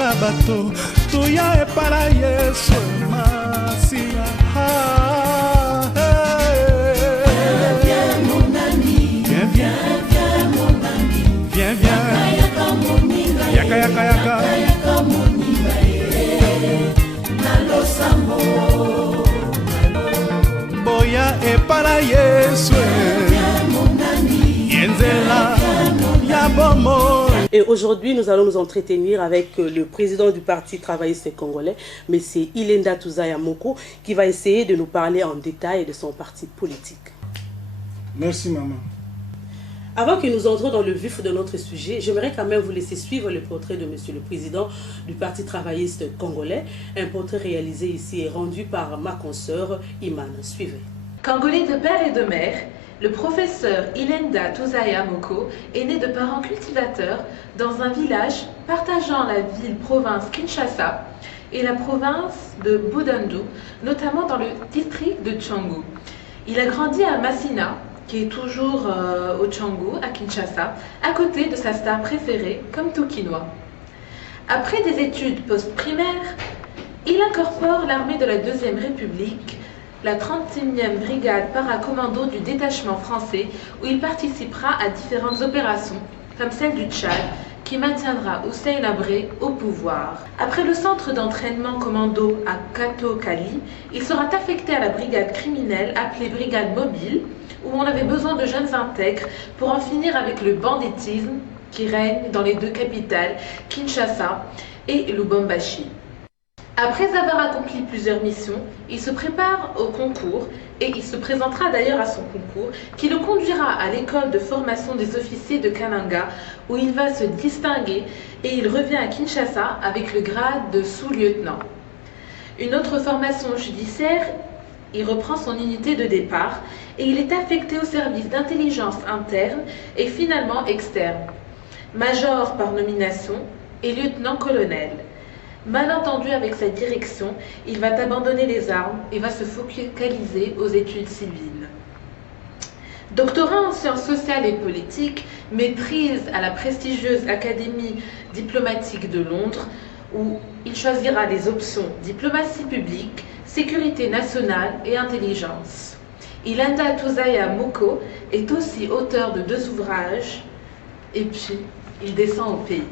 Bato, tuya e para Yesu Masia. Viens mon ami, Viens, viens mon ami. viens, viens. Yaka moninga, Yaka, yaka, yaka. yaka moninga, nalo sambo. Boya e para Yesu. Viens mon ami, Yenzela ya bomo. Et aujourd'hui, nous allons nous entretenir avec le président du Parti travailliste congolais, M. Ilenda Touzaya Moko, qui va essayer de nous parler en détail de son parti politique. Merci, maman. Avant que nous entrons dans le vif de notre sujet, j'aimerais quand même vous laisser suivre le portrait de M. le président du Parti travailliste congolais, un portrait réalisé ici et rendu par ma consoeur Iman. Suivez. Congolais de père et de mère, le professeur Ilenda Touzaya Moko est né de parents cultivateurs dans un village partageant la ville-province Kinshasa et la province de Budandu, notamment dans le district de Tchangu. Il a grandi à Massina, qui est toujours au Tchangu, à Kinshasa, à côté de sa star préférée, comme tout Quinois. Après des études post-primaires, il incorpore l'armée de la Deuxième République, la 31e brigade paracommando du détachement français, où il participera à différentes opérations, comme celle du Tchad, qui maintiendra Hussein Habré au pouvoir. Après le centre d'entraînement commando à Kato-Kali, il sera affecté à la brigade criminelle appelée brigade mobile, où on avait besoin de jeunes intègres pour en finir avec le banditisme qui règne dans les deux capitales, Kinshasa et Lubumbashi. Après avoir accompli plusieurs missions, il se prépare au concours et il se présentera d'ailleurs à son concours qui le conduira à l'école de formation des officiers de Kananga où il va se distinguer et il revient à Kinshasa avec le grade de sous-lieutenant. Une autre formation judiciaire, il reprend son unité de départ et il est affecté au service d'intelligence interne et finalement externe. Major par nomination et lieutenant-colonel. Mal entendu avec sa direction, il va abandonner les armes et va se focaliser aux études civiles. Doctorant en sciences sociales et politiques, maîtrise à la prestigieuse Académie diplomatique de Londres, où il choisira les options diplomatie publique, sécurité nationale et intelligence. Ilenda Touzaya Moko est aussi auteur de 2 ouvrages, et puis il descend au pays.